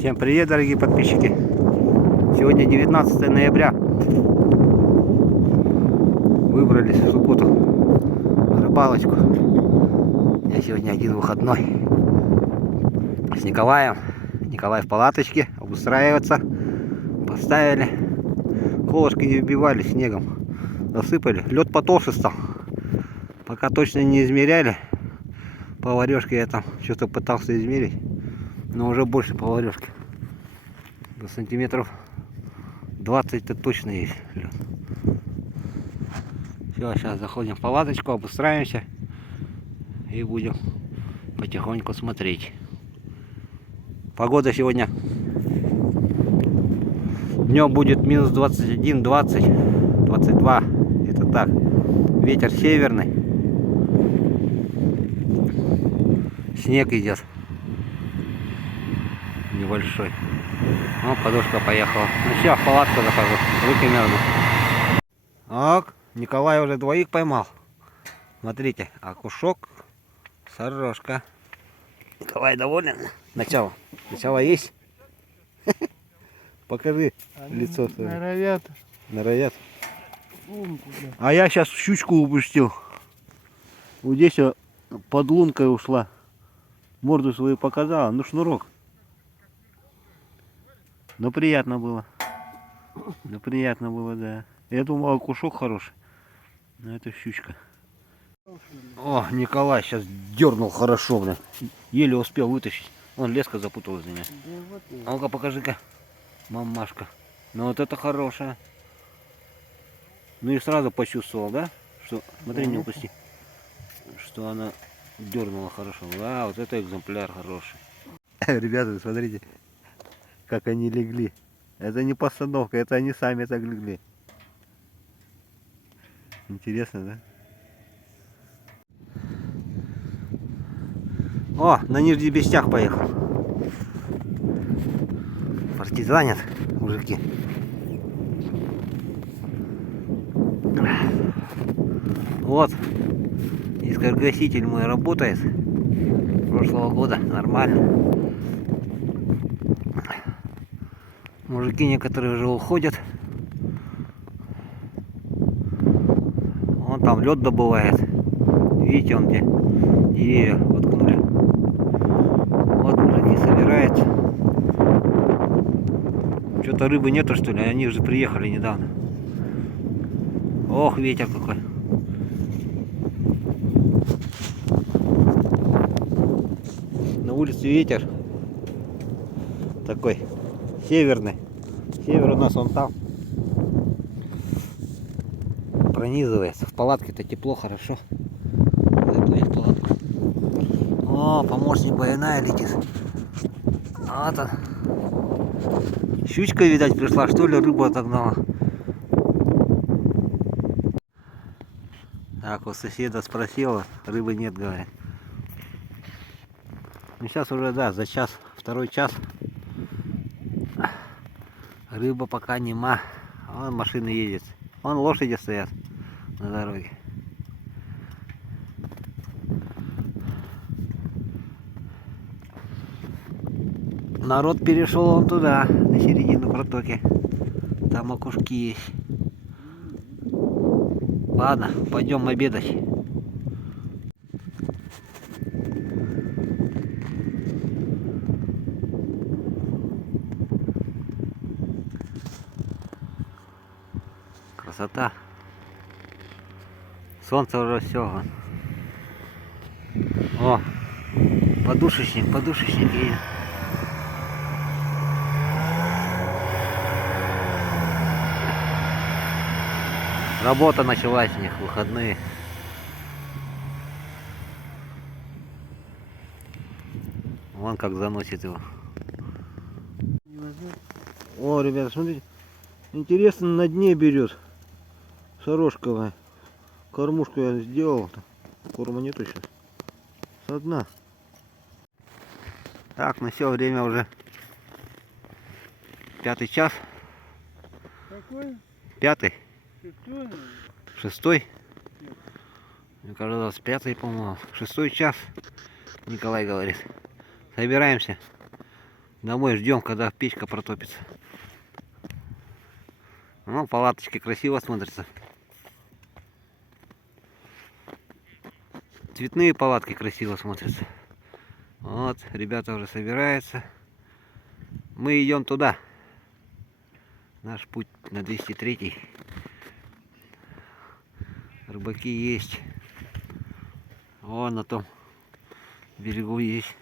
Всем привет, дорогие подписчики. Сегодня 19 ноября. Выбрались в субботу на рыбалочку. У меня сегодня один выходной. С Николаем. Николай в палаточке. Обустраиваться. Поставили. Колышки не вбивали снегом. Засыпали. Лед потолще стал. Пока точно не измеряли. Поварешки я там что-то пытался измерить. Но уже больше поварешки. До сантиметров 20-то точно есть лед. Все, сейчас заходим в палаточку, обустраиваемся и будем потихоньку смотреть. Погода сегодня днем будет минус 21, 20, 22, где-то так. Ветер северный. Снег идет небольшой. Ну, подушка поехала. Ну все, в палатку захожу. Руки мерзнут. Ок, Николай уже двоих поймал. Смотрите, окушок, сорожка. Николай доволен? Начало есть? Покажи лицо свое. Норовят. Норовят. А я сейчас щучку упустил. Вот здесь под лункой ушла. Морду свою показала, ну шнурок. Но приятно было. Да. Я думал, окушок хороший. Но это щучка. О, Николай сейчас дернул хорошо, бля. Еле успел вытащить. Вон леска запуталась за меня. А ну-ка покажи-ка. Мамашка. Ну вот это хорошая. Ну и сразу почувствовал, да? Что, смотри, не упусти. Что она дернула хорошо. Да, вот это экземпляр хороший. Ребята, смотрите, как они легли. Это не постановка, это они сами так легли. Интересно, да? О, на Нижний Бестях поехал. Партизанят, мужики. Вот. Искоргаситель мой работает. Прошлого года. Нормально. Мужики некоторые уже уходят. Вон там лед добывает. Видите, он где деревья воткнули. Вот мужики собираются. Что-то рыбы нету, что ли? Они же приехали недавно. Ох, ветер какой. На улице ветер такой северный. Север у нас вон там. Пронизывает. В палатке-то тепло, хорошо. О, помощник Баяная летит. Вот он. Щучка, видать, пришла, что ли, рыбу отогнала. Так, у соседа спросила, рыбы нет, говорит. Ну сейчас уже, да, за час, второй час. Рыба пока нема. Вон машина едет. Вон лошади стоят на дороге. Народ перешел он туда, на середину протоки. Там окушки есть. Ладно, пойдем обедать. Красота. Солнце уже все. О, подушечник и... Работа началась у них, выходные. Вон как заносит его. О, ребята, смотрите. Интересно, на дне берет. Сорожковая. Кормушку я сделал. Корма нету сейчас. Со дна. Так, ну все, время уже 5-й час. Какой? 5-й. Шестой? 6-й. Мне кажется, 5-й, по-моему. 6-й час. Николай говорит. Собираемся Домой ждем, когда печка протопится. Ну, палаточки красиво смотрятся. Цветные палатки красиво смотрятся. Вот, ребята уже собираются. Мы идем туда. Наш путь на 203. Рыбаки есть. Вон на том берегу есть.